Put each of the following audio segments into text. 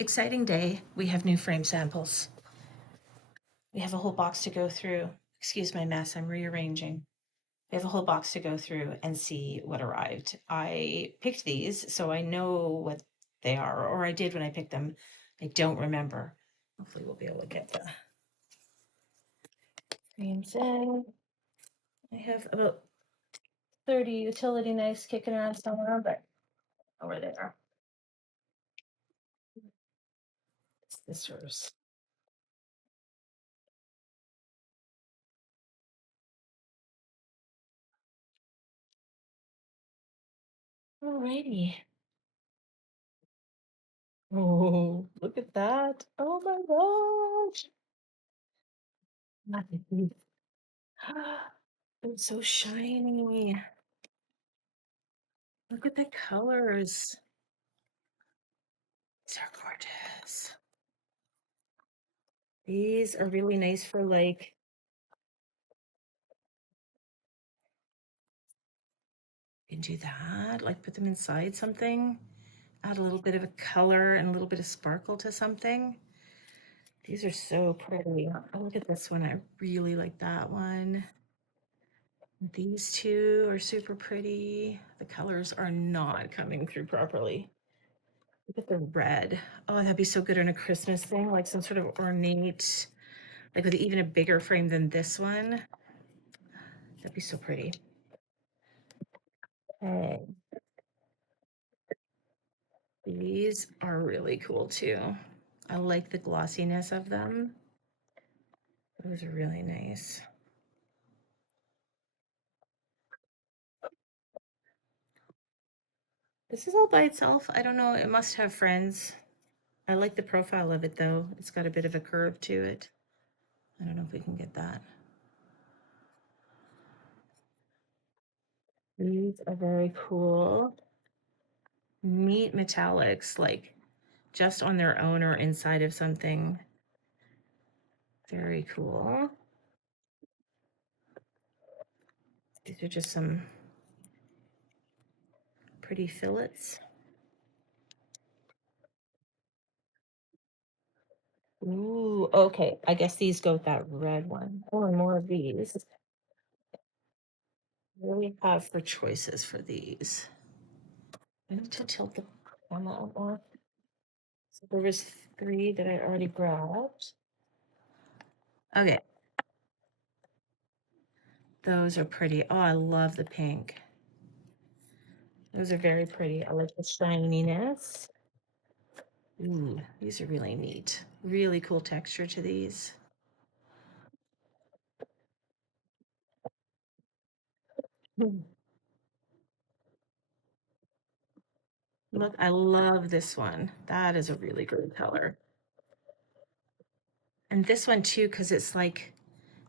Exciting day. We have new frame samples. We have a whole box to go through. Excuse my mess, I'm rearranging. We have a whole box to go through and see what arrived. I picked these, so I know what they are, or I did when I picked them. I don't remember. Hopefully we'll be able to get the frames in. I have about 30 utility knives kicking around somewhere, but over there. Scissors. Alrighty. Oh, look at that. Oh my gosh. Not at these. It's so shiny. Look at the colors. These are gorgeous. These are really nice for like, you can do that, like put them inside something, add a little bit of a color and a little bit of sparkle to something. These are so pretty. Oh, look at this one. I really like that one. These two are super pretty. The colors are not coming through properly. Look at the red. Oh, that'd be so good on a Christmas thing, like some sort of ornate, like with even a bigger frame than this one. That'd be so pretty. Okay. These are really cool too. I like the glossiness of them. Those are really nice. This is all by itself. I don't know. It must have friends. I like the profile of it though. It's got a bit of a curve to it. I don't know if we can get that. These are very cool. Neat metallics, like just on their own or inside of something. Very cool. These are just some pretty fillets. Ooh, okay. I guess these go with that red one. Oh, and more of these. What do we have for choices for these? I need to tilt the camera more. So there was 3 that I already grabbed. Okay. Those are pretty. Oh, I love the pink. Those are very pretty. I like the shininess. Ooh, these are really neat. Really cool texture to these. Look, I love this one. That is a really good color. And this one too, because it's like,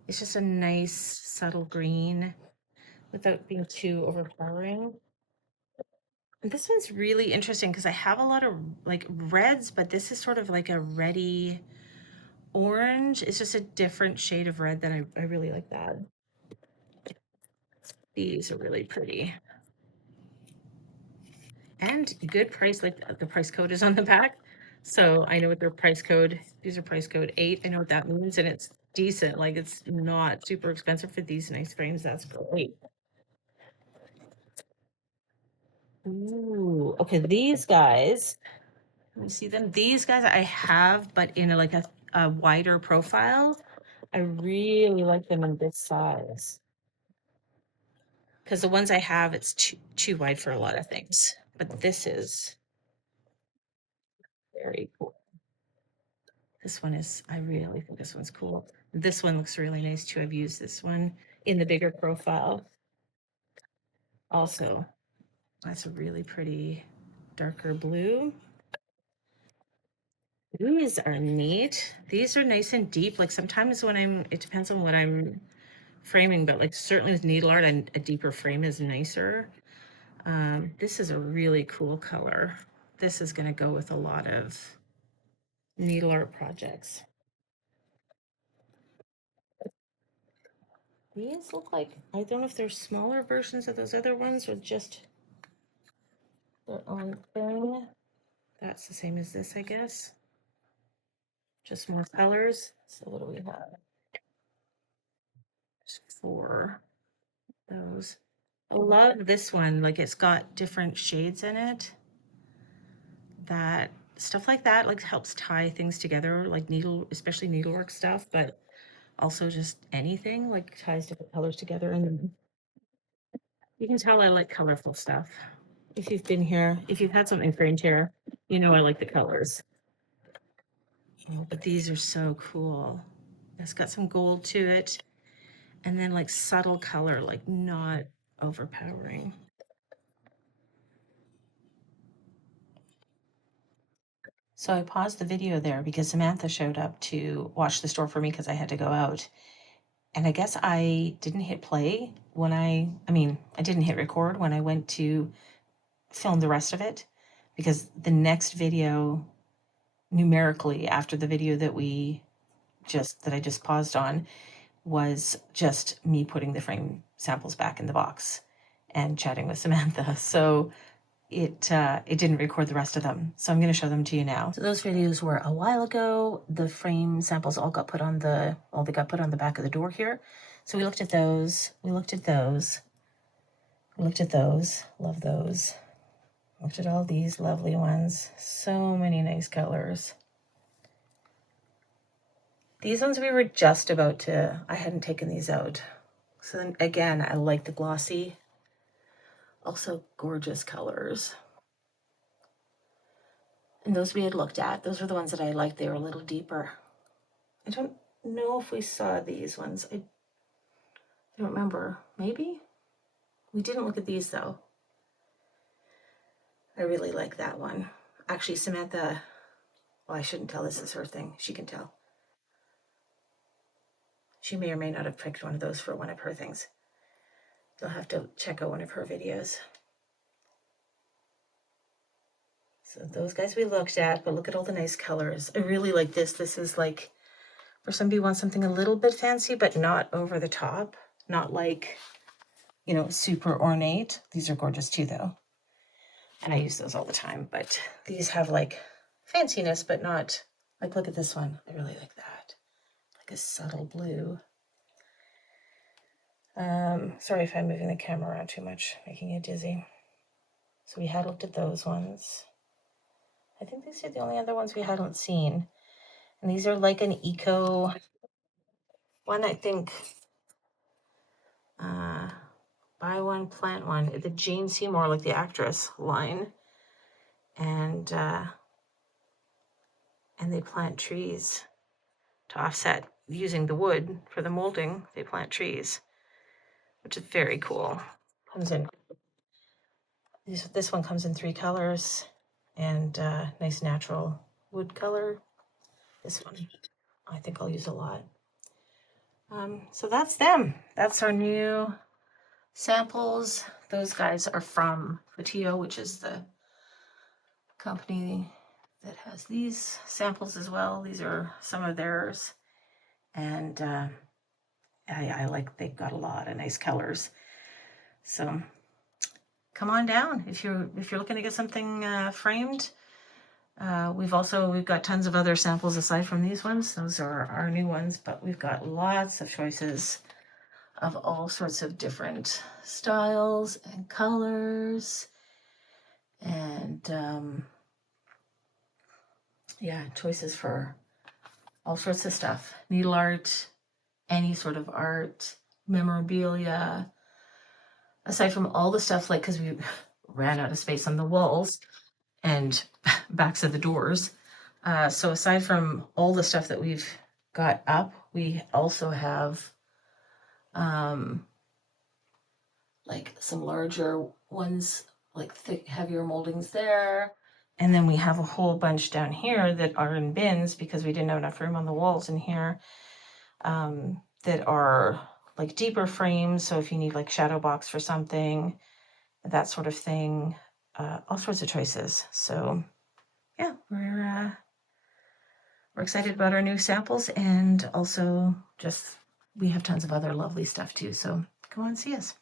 it's just a nice subtle green without being too overpowering. And this one's really interesting because I have a lot of like reds, but this is sort of like a reddy orange. It's just a different shade of red that I really like that. These are really pretty. And good price, like the price code is on the back. So I know what their price code, these are price code 8. I know what that means, and it's decent. Like it's not super expensive for these nice frames. That's great. Ooh, okay, these guys, let me see them. These guys I have, but in like a wider profile. I really like them in this size. Because the ones I have, it's too wide for a lot of things. But this is very cool. This one is, I really think this one's cool. This one looks really nice too. I've used this one in the bigger profile. Also, that's a really pretty darker blue. These are neat. These are nice and deep. Like sometimes when it depends on what I'm framing, but like certainly with needle art, a deeper frame is nicer. This is a really cool color. This is going to go with a lot of needle art projects. These look like, I don't know if they're smaller versions of those other ones or just their own thing. That's the same as this, I guess. just more colors. So what do we have? Just 4 of those. A lot of this one, like it's got different shades in it. That stuff like that like helps tie things together, like especially needlework stuff, but also just anything like ties different colors together. And you can tell I like colorful stuff. If you've been here, if you've had something framed here, you know I like the colors. Oh, but these are so cool. It's got some gold to it, and then like subtle color, like not overpowering. So I paused the video there because Samantha showed up to watch the store for me because I had to go out. And I guess I didn't hit play when I didn't hit record when I went to film the rest of it, because the next video numerically after the video that I just paused on was just me putting the frame samples back in the box and chatting with Samantha. So it didn't record the rest of them. So I'm going to show them to you now. So those videos were a while ago. The frame samples all got put on the back of the door here. So we looked at those. We looked at those. We looked at those. Love those. Looked at all these lovely ones. So many nice colors. These ones we were just about to, I hadn't taken these out. So then again, I like the glossy. Also gorgeous colors. And those we had looked at, those were the ones that I liked. They were a little deeper. I don't know if we saw these ones. I don't remember. Maybe? We didn't look at these though. I really like that one. Actually, Samantha, well, I shouldn't tell this is her thing. She can tell. She may or may not have picked one of those for one of her things. You'll have to check out one of her videos. So those guys we looked at, but look at all the nice colors. I really like this. This is like, for somebody who wants something a little bit fancy, but not over the top. Not like, you know, super ornate. These are gorgeous too, though. And I use those all the time, but these have like fanciness, but not, like, look at this one. I really like that. Like a subtle blue. Sorry if I'm moving the camera around too much, making you dizzy. So we had looked at those ones. I think these are the only other ones we hadn't seen. And these are like an eco one, I think. Buy one, plant one. The Jane Seymour, like the actress line. And they plant trees to offset using the wood for the molding. They plant trees, which is very cool. Comes in, this one comes in 3 colors and nice natural wood color. This one I think I'll use a lot. So that's them. That's our new samples. Those guys are from Fatio, which is the company that has these samples as well. These are some of theirs. And I like, they've got a lot of nice colors. So come on down if you're looking to get something framed. We've got tons of other samples aside from these ones. Those are our new ones, but we've got lots of choices of all sorts of different styles and colors, and yeah, choices for all sorts of stuff. Needle art, any sort of art, memorabilia. Aside from all the stuff, like, because we ran out of space on the walls and backs of the doors. So aside from all the stuff that we've got up, we also have like some larger ones, like thick, heavier moldings there. And then we have a whole bunch down here that are in bins because we didn't have enough room on the walls in here, that are like deeper frames. So if you need like shadow box for something, that sort of thing, all sorts of choices. So yeah, we're excited about our new samples, and also just we have tons of other lovely stuff too. So come on and see us.